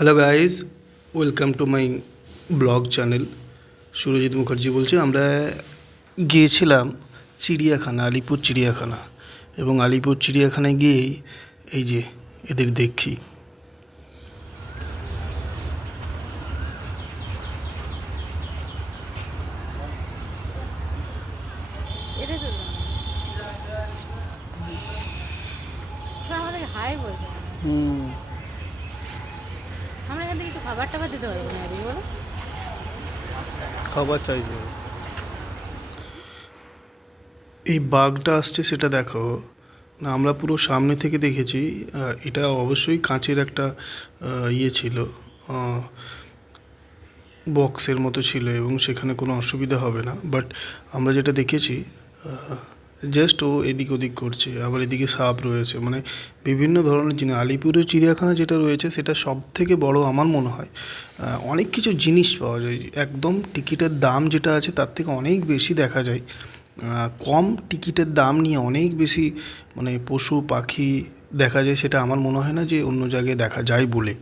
Hello guys, welcome to my blog channel. Surajit Mukherjee বলছি। আমরা গিয়েছিলাম চিড়িয়াখানা, আলিপুর চিড়িয়াখানা, এবং আলিপুর চিড়িয়াখানায় গিয়েই এই যে এদের দেখি। হাই বলতে আমরা এখান থেকে একটু খাবার টাবার দিতে পারবো না এদিকে বলো। খাবার চাইছে, এই বাঘটা আসছে সেটা দেখো না। আমরা পুরো সামনে থেকে দেখেছি। এটা অবশ্যই কাঁচের একটা ইয়ে ছিল, বক্সের মতো ছিল, এবং সেখানে কোনো অসুবিধা হবে না। বাট আমরা যেটা দেখেছি, জাস্ট ও এদিক ওদিক করছে, আবার এদিকে সাপ রয়েছে, মানে বিভিন্ন ধরনের জিনিস। আলিপুরের চিড়িয়াখানা যেটা রয়েছে সেটা সব থেকে বড় আমার মনে হয়। অনেক কিছু জিনিস পাওয়া যায়, একদম টিকিটের দাম যেটা আছে তার থেকে অনেক বেশি দেখা যায়। কম টিকিটের দাম নিয়ে অনেক বেশি মানে পশু পাখি দেখা যায়। সেটা আমার মনে হয় না যে অন্য জায়গায় দেখা যায় বলে।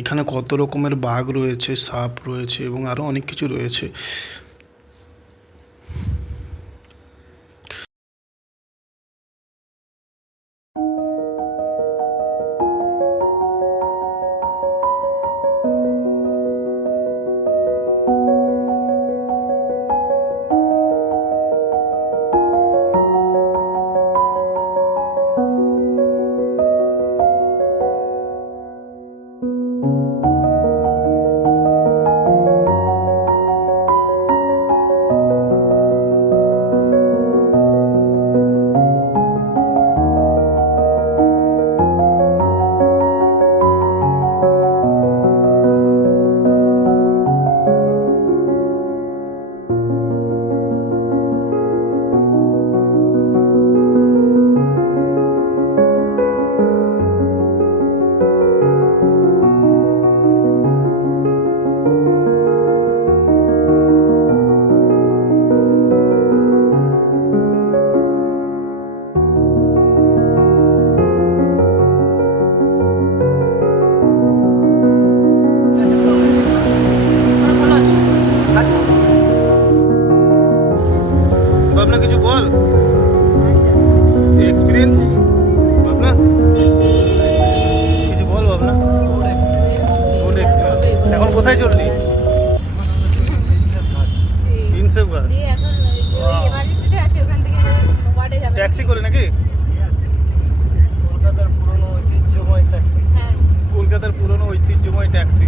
এখানে কত রকমের বাঘ রয়েছে, সাপ রয়েছে, এবং আরও অনেক কিছু রয়েছে। ভাবনা কিছু বল, এক্সপিরিয়েন্স ভাবনা কিছু বল। ভাবনা গুড এক্সপিরিয়েন্স। এখন কোথায় চললি? ট্যাক্সি করে নাকি? কলকাতার পুরনো ঐতিহ্যময় ট্যাক্সি।